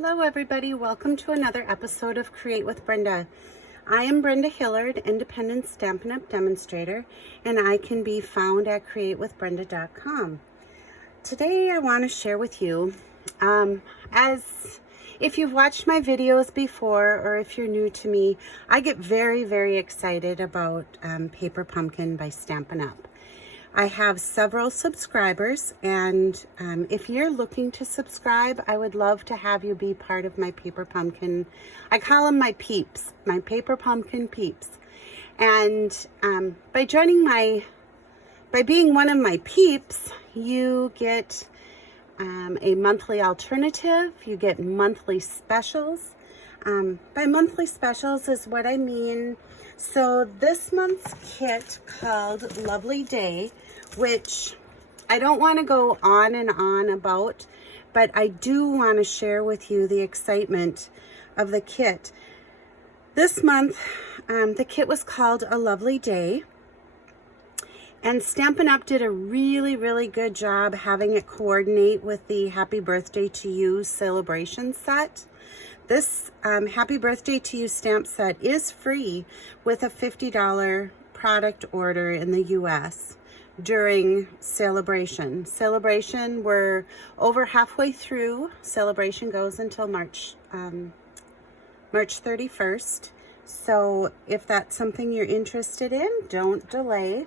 Hello everybody, welcome to another episode of Create with Brenda. I am Brenda Hillard, independent Stampin' Up! Demonstrator, and I can be found at createwithbrenda.com. Today I want to share with you, as if you've watched my videos before or if you're new to me, I get very excited about Paper Pumpkin by Stampin' Up! I have several subscribers, and if you're looking to subscribe, I would love to have you be part of my Paper Pumpkin. I call them my peeps, my Paper Pumpkin peeps. And by being one of my peeps, you get a monthly alternative. You get monthly specials. By monthly specials is what I mean. So this month's kit called Lovely Day, which I don't want to go on and on about, but I do want to share with you the excitement of the kit. This month, the kit was called A Lovely Day, and Stampin' Up! Did a really good job having it coordinate with the Happy Birthday to You celebration set. This Happy Birthday to You stamp set is free with a $50 product order in the US during Celebration. Celebration, we're over halfway through. Celebration goes until March 31st. So if that's something you're interested in, don't delay.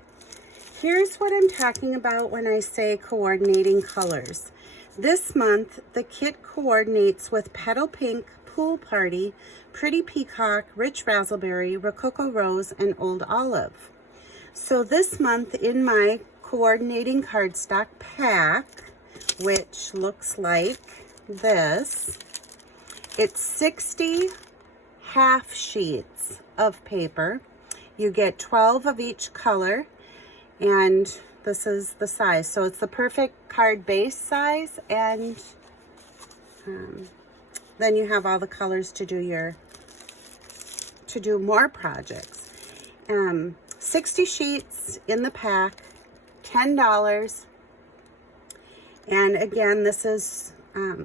Here's what I'm talking about when I say coordinating colors. This month, the kit coordinates with Petal Pink, Pool Party, Pretty Peacock, Rich Razzleberry, Rococo Rose, and Old Olive. So this month in my coordinating cardstock pack, which looks like this, it's 60 half sheets of paper. You get 12 of each color, and this is the size. So it's the perfect card base size, and then you have all the colors to do more projects. 60 sheets in the pack, $10. And again, this is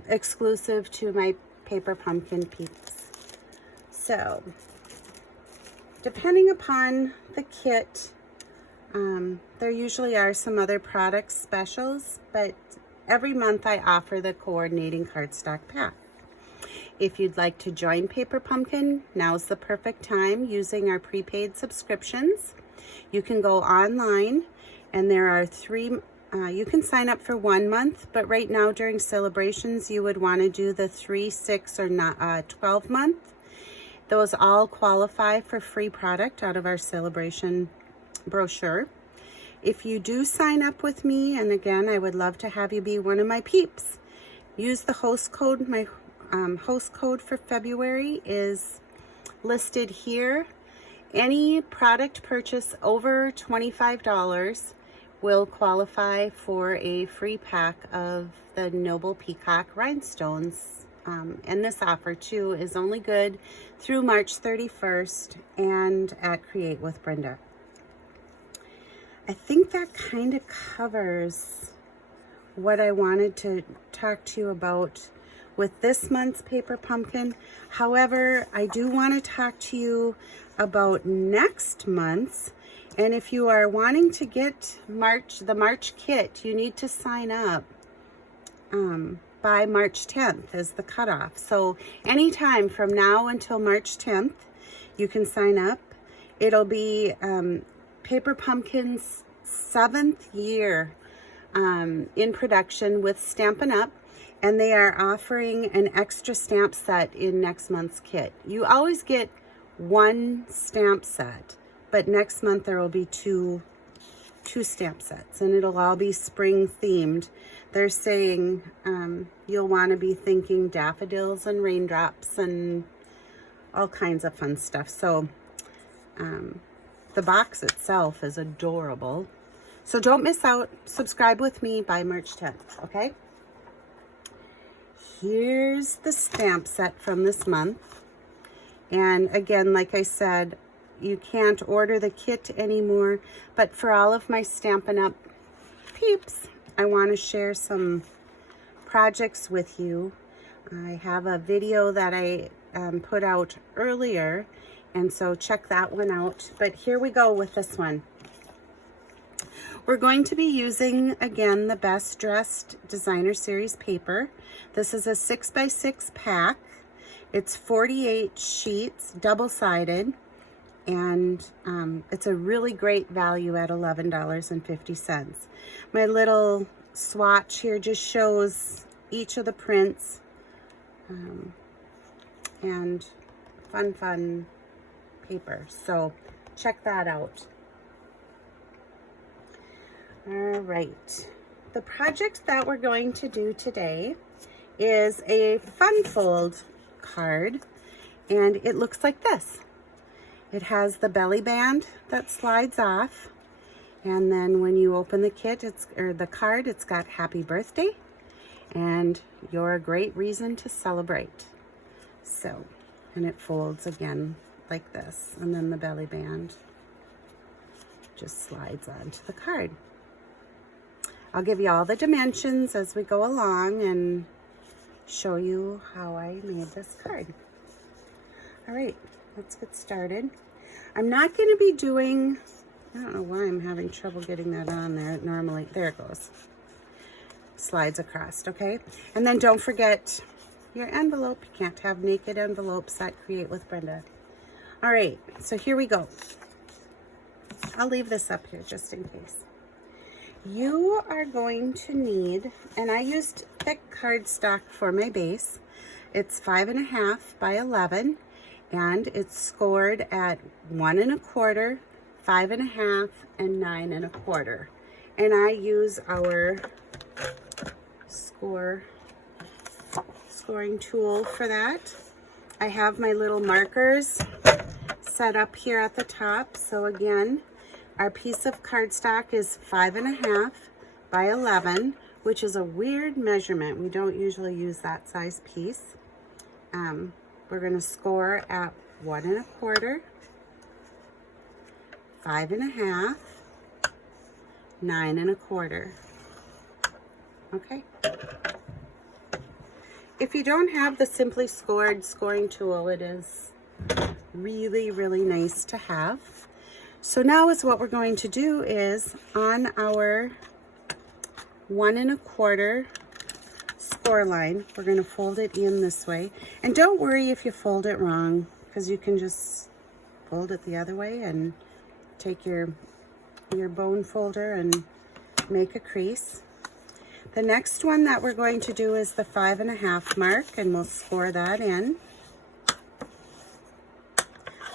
exclusive to my Paper Pumpkin peeps. So, depending upon the kit, there usually are some other product specials, but every month I offer the coordinating cardstock pack. If you'd like to join Paper Pumpkin, now's the perfect time using our prepaid subscriptions. You can go online, and there are you can sign up for 1 month, but right now during celebrations, you would want to do the 3, 6, or 12 month. Those all qualify for free product out of our celebration brochure. If you do sign up with me, and again, I would love to have you be one of my peeps, use the host code. My host code for February is listed here. Any product purchase over $25 will qualify for a free pack of the Noble Peacock rhinestones. And this offer too is only good through March 31st and at Create with Brenda. I think that kind of covers what I wanted to talk to you about with this month's Paper Pumpkin. However, I do want to talk to you about next month's. And if you are wanting to get the March kit, you need to sign up by March 10th is the cutoff. So anytime from now until March 10th, you can sign up. It'll be Paper Pumpkin's 7th year in production with Stampin' Up! And they are offering an extra stamp set in next month's kit. You always get 1 stamp set, but next month there will be two stamp sets, and it'll all be spring themed. They're saying you'll want to be thinking daffodils and raindrops and all kinds of fun stuff. So the box itself is adorable. So don't miss out. Subscribe with me by March 10th, okay? Here's the stamp set from this month. And again, like I said, you can't order the kit anymore, but for all of my Stampin' Up! Peeps, I want to share some projects with you. I have a video that I put out earlier, and so check that one out. But here we go with this one. We're going to be using, again, the Best Dressed Designer Series paper. This is a 6x6 pack. It's 48 sheets, double-sided, and it's a really great value at $11.50. My little swatch here just shows each of the prints, and fun paper. So check that out. All right, the project that we're going to do today is a fun fold card, and it looks like this. It has the belly band that slides off, and then when you open the kit, the card, it's got happy birthday and you're a great reason to celebrate. So, and it folds again like this, and then the belly band just slides onto the card. I'll give you all the dimensions as we go along and show you how I made this card. All right, let's get started. I'm not going to be doing, I don't know why I'm having trouble getting that on there. Normally, there it goes. Slides across, okay? And then don't forget your envelope. You can't have naked envelopes at Create with Brenda. All right, so here we go. I'll leave this up here just in case. You are going to need, and I used thick cardstock for my base. It's 5.5 by 11, and it's scored at 1 1/4, 5.5, and 9 1/4. And I use our scoring tool for that. I have my little markers set up here at the top. So again, our piece of cardstock is 5.5 by 11, which is a weird measurement. We don't usually use that size piece. We're going to score at 1 1/4, 5.5, 9 1/4. Okay. If you don't have the Simply Scored scoring tool, it is really nice to have. So now is what we're going to do is on our 1 1/4 score line, we're going to fold it in this way. And don't worry if you fold it wrong, because you can just fold it the other way and take your bone folder and make a crease. The next one that we're going to do is the 5.5 mark, and we'll score that in.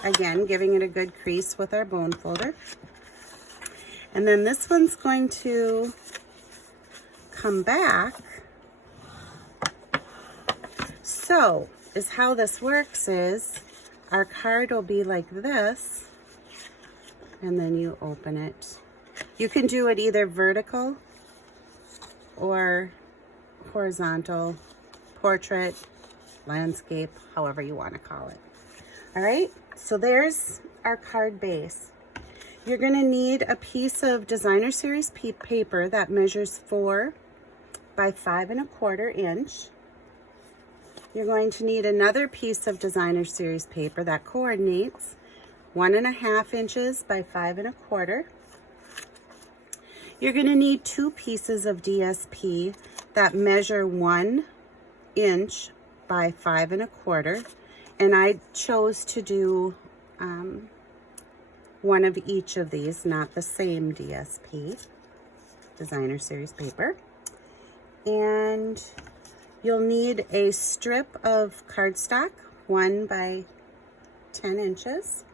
Again, giving it a good crease with our bone folder. And then this one's going to come back. So, how this works is our card will be like this, and then you open it. You can do it either vertical or horizontal, portrait, landscape, however you want to call it. All right, so there's our card base. You're going to need a piece of Designer Series paper that measures 4 by 5 1/4 inch. You're going to need another piece of Designer Series paper that coordinates 1 1/2 inches by 5 1/4. You're going to need 2 pieces of DSP that measure 1 inch by 5 1/4. And I chose to do one of each of these, not the same DSP, Designer Series paper. And you'll need a strip of cardstock, 1 by 10 inches.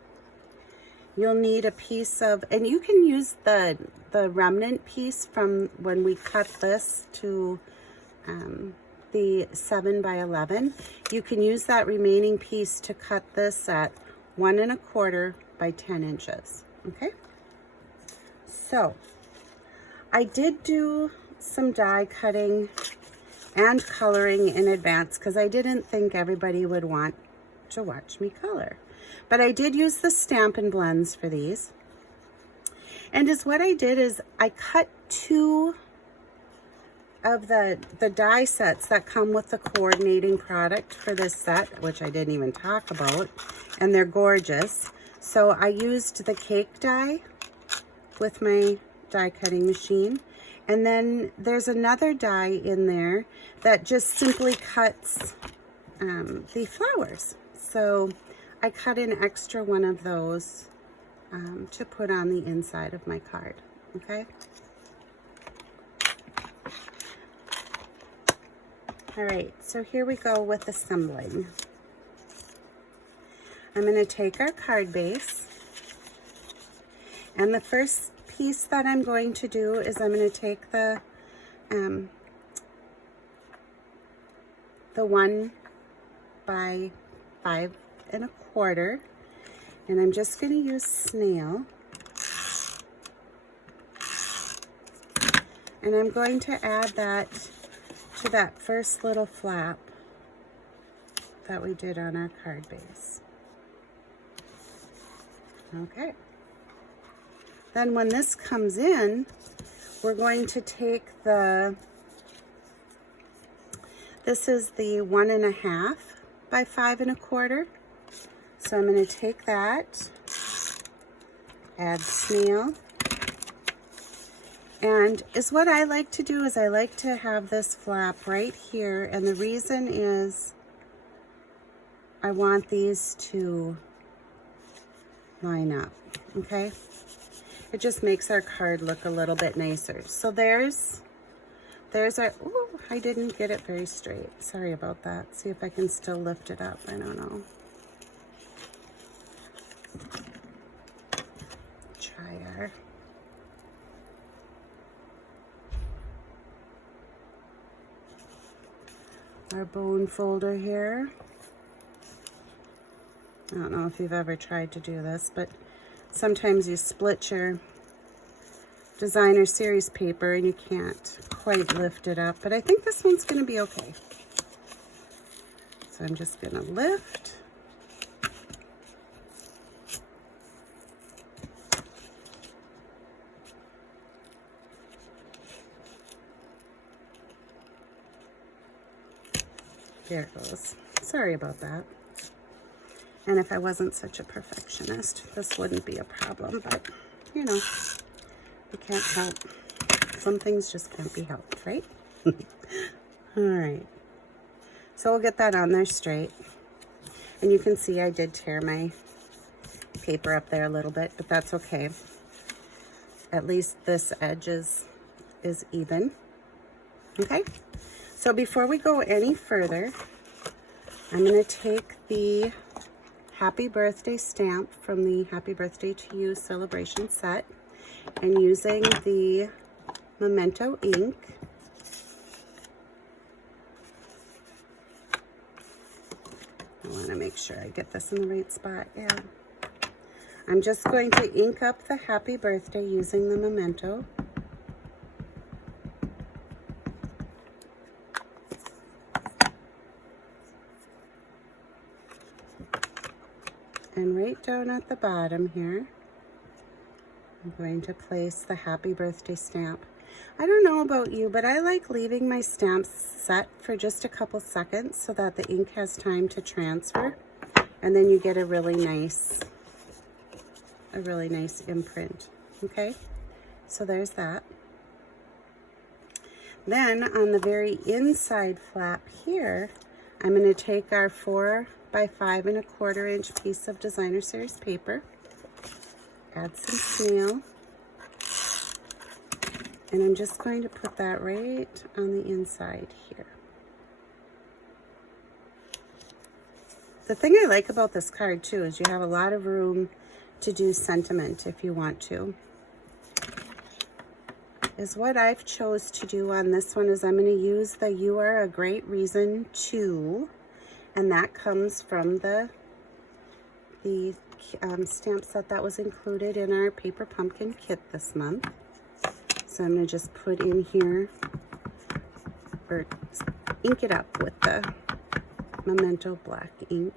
You'll need a piece of, and you can use the remnant piece from when we cut this to the 7 by 11. You can use that remaining piece to cut this at 1 1/4 by 10 inches. Okay, so I did do some die cutting and coloring in advance because I didn't think everybody would want to watch me color, but I did use the Stampin' Blends for these. And what I did is I cut 2 of the die sets that come with the coordinating product for this set, which I didn't even talk about, and they're gorgeous. So I used the cake die with my die cutting machine, and then there's another die in there that just simply cuts the flowers. So I cut an extra one of those to put on the inside of my card. Okay. All right, so here we go with assembling. I'm going to take our card base, and the first piece that I'm going to do is I'm going to take the 1 by 5 1/4, and I'm just going to use snail, and I'm going to add that to that first little flap that we did on our card base. Okay. Then when this comes in, we're going to take this is the 1 1/2 by 5 1/4. So I'm going to take that, add snail, and what I like to do is I like to have this flap right here, and the reason is I want these to line up, okay? It just makes our card look a little bit nicer. So there's our, ooh, I didn't get it very straight. Sorry about that. See if I can still lift it up. I don't know. Try our bone folder here. I don't know if you've ever tried to do this, but sometimes you split your designer series paper and you can't quite lift it up, but I think this one's going to be okay. So I'm just going to lift. There it goes. Sorry about that. And if I wasn't such a perfectionist, this wouldn't be a problem, but you know, we can't help. Some things just can't be helped, right? All right. So we'll get that on there straight. And you can see I did tear my paper up there a little bit, but that's okay. At least this edge is even. Okay? So before we go any further, I'm going to take the Happy Birthday stamp from the Happy Birthday to You celebration set, and using the Memento ink, I want to make sure I get this in the right spot. Yeah. I'm just going to ink up the Happy Birthday using the Memento. And right down at the bottom here, I'm going to place the Happy Birthday stamp. I don't know about you, but I like leaving my stamps set for just a couple seconds so that the ink has time to transfer, and then you get a really nice imprint. Okay, so there's that. Then on the very inside flap here, I'm going to take our 4 by 5 1/4 inch piece of designer series paper, add some snail, and I'm just going to put that right on the inside here. The thing I like about this card too is you have a lot of room to do sentiment if you want to. Is what I've chose to do on this one is I'm going to use the You Are a Great Reason To, and that comes from the stamp set that was included in our Paper Pumpkin kit this month. So I'm going to just put in here, or ink it up with the Memento black ink.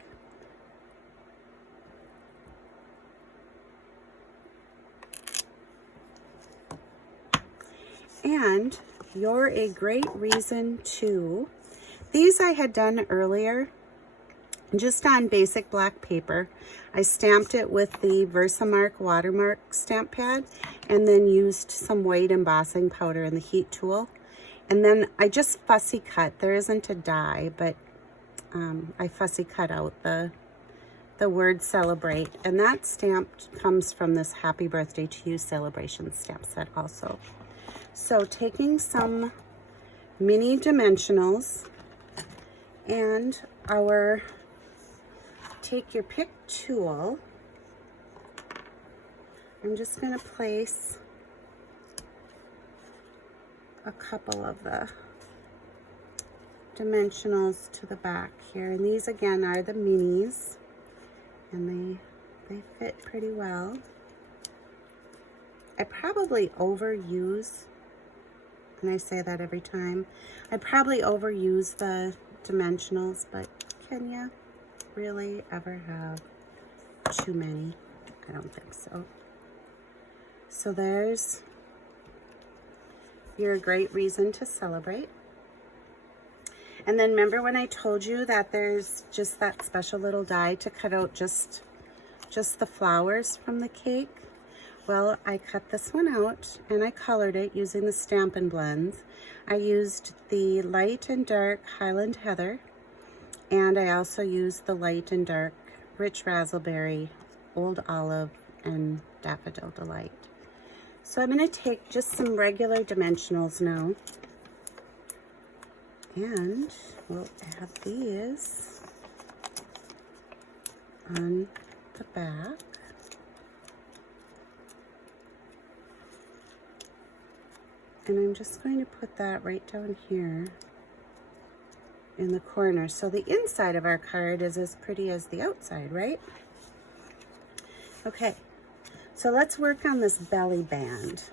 And You're a great reason to. These I had done earlier, just on basic black paper. I stamped it with the Versamark watermark stamp pad and then used some white embossing powder and the heat tool. And then I just fussy cut. There isn't a die, but I fussy cut out the word celebrate. And that stamp comes from this Happy Birthday to You celebration stamp set also. So taking some mini dimensionals and our, take your pick tool. I'm just going to place a couple of the dimensionals to the back here. And these again are the minis, and they fit pretty well. I probably overuse, and I say that every time, I probably overuse the dimensionals, but can you really ever have too many? I don't think so. So there's your great reason to celebrate. And then remember when I told you that there's just that special little die to cut out just the flowers from the cake? Well, I cut this one out and I colored it using the Stampin' Blends. I used the light and dark Highland Heather, and I also used the light and dark Rich Razzleberry, Old Olive, and Daffodil Delight. So I'm going to take just some regular dimensionals now, and we'll add these on the back. And I'm just going to put that right down here in the corner. So the inside of our card is as pretty as the outside, right? Okay, so let's work on this belly band.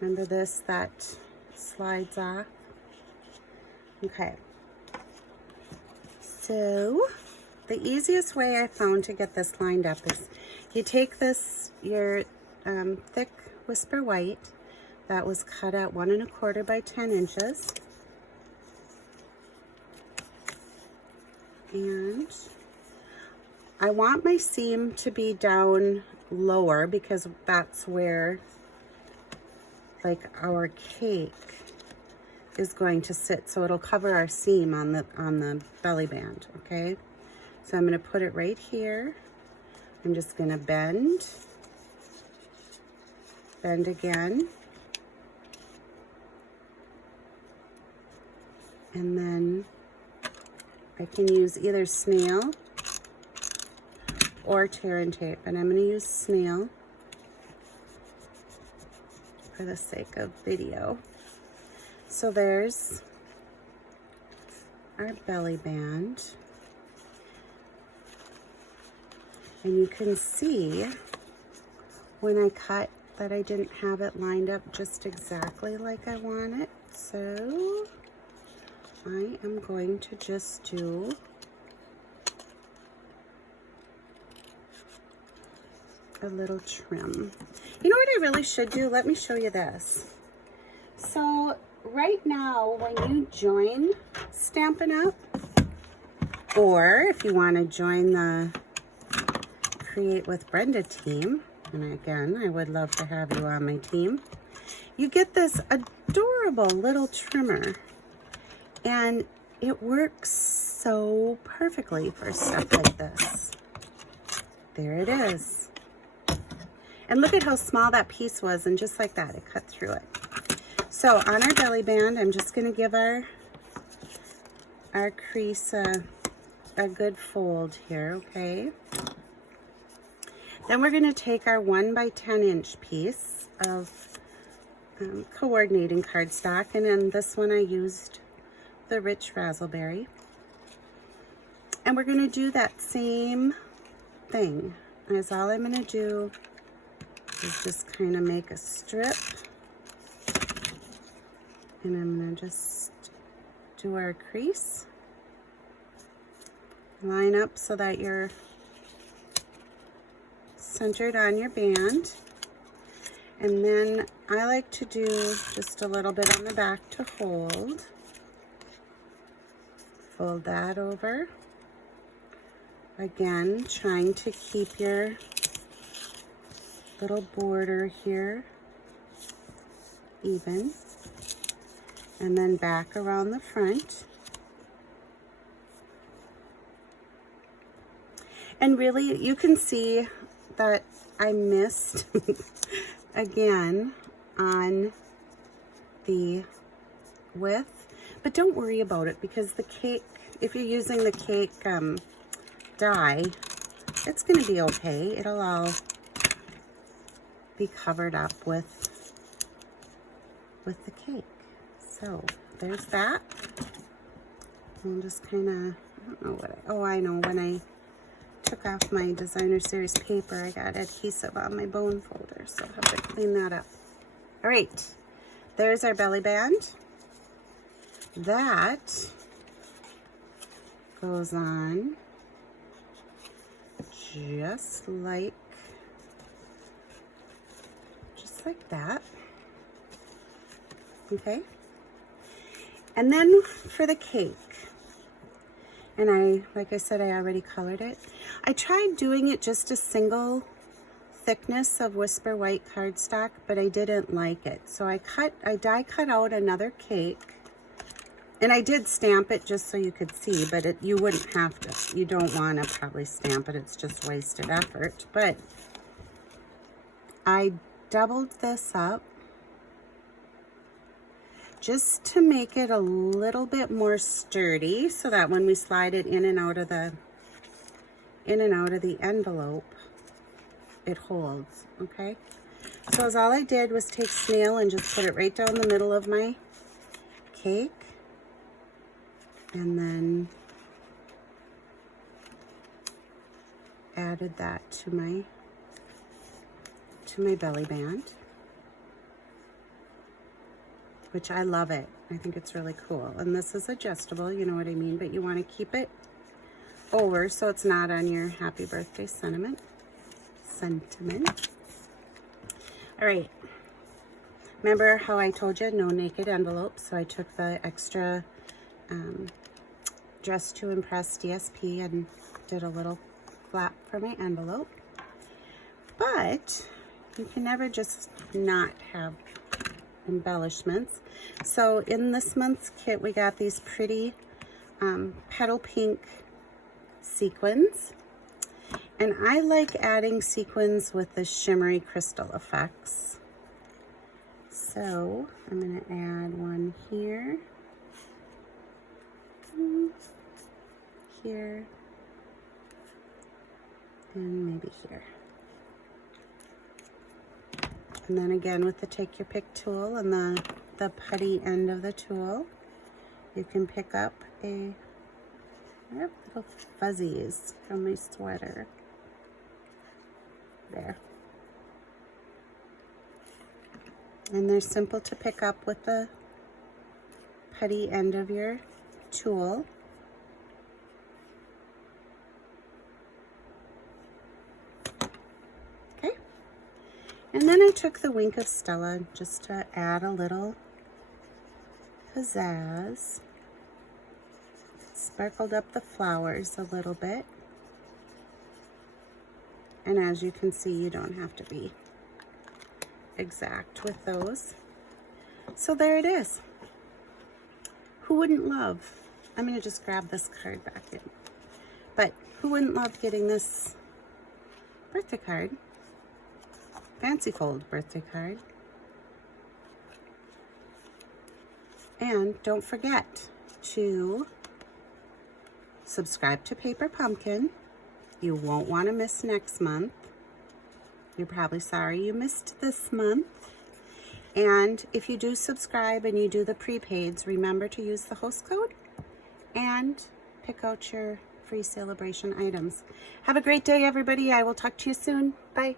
Remember this that slides off? Okay, so the easiest way I found to get this lined up is you take this, your thick Whisper White that was cut at 1 1/4 by 10 inches. And I want my seam to be down lower because that's where like our cake is going to sit, so it'll cover our seam on the belly band. Okay, so I'm going to put it right here. I'm just going to bend again, and then I can use either snail or tear and tape, and I'm going to use snail for the sake of video. So there's our belly band, and you can see when I cut that I didn't have it lined up just exactly like I want it. So I am going to just do a little trim. You know what I really should do? Let me show you this. So right now, when you join Stampin' Up, or if you want to join the Create with Brenda team, and again, I would love to have you on my team, you get this adorable little trimmer, and it works so perfectly for stuff like this. There it is. And look at how small that piece was, and just like that, it cut through it. So on our belly band, I'm just going to give our crease a good fold here, okay? Then we're going to take our 1 by 10 inch piece of coordinating cardstock, and in this one I used the Rich Razzleberry. And we're going to do that same thing. As all I'm going to do is just kind of make a strip, and I'm going to just do our crease, line up so that you're centered on your band, And then I like to do just a little bit on the back to hold. Fold that over. Again, trying to keep your little border here even. And then back around the front. And really, you can see that I missed again on the width, but don't worry about it, because the cake, if you're using the cake die, it's going to be okay. It'll all be covered up with the cake. So there's that. I'll just kind of, I don't know what I know, when I took off my designer series paper, I got adhesive on my bone folder, so I'll have to clean that up. All right, there's our belly band. That goes on just like that. Okay, and then for the cake, and like I said, I already colored it. I tried doing it just a single thickness of Whisper White cardstock, but I didn't like it. So I die cut out another cake, and I did stamp it just so you could see, but you wouldn't have to. You don't want to probably stamp it. It's just wasted effort. But I doubled this up just to make it a little bit more sturdy, so that when we slide it in and out of the envelope, it holds. Okay, so all I did was take snail and just put it right down the middle of my cake, and then added that to my belly band, which I love it. I think it's really cool. And this is adjustable, you know what I mean, but you want to keep it over so it's not on your happy birthday sentiment. All right, remember how I told you no naked envelopes? So I took the extra Dress to Impress DSP and did a little flap for my envelope. But you can never just not have embellishments. So in this month's kit, we got these pretty petal pink sequins, and I like adding sequins with the shimmery crystal effects. So I'm going to add one here, here, and maybe here. And then again with the take your pick tool and the putty end of the tool, you can pick up a little fuzzies from my sweater. There. And they're simple to pick up with the putty end of your tool. Okay. And then I took the Wink of Stella just to add a little pizzazz. Sparkled up the flowers a little bit. And as you can see, you don't have to be exact with those. So there it is. Who wouldn't love, I'm going to just grab this card back in, but who wouldn't love getting this birthday card, fancy fold birthday card? And don't forget to subscribe to Paper Pumpkin. You won't want to miss next month. You're probably sorry you missed this month. And if you do subscribe and you do the prepaids, remember to use the host code and pick out your free celebration items. Have a great day, everybody. I will talk to you soon. Bye.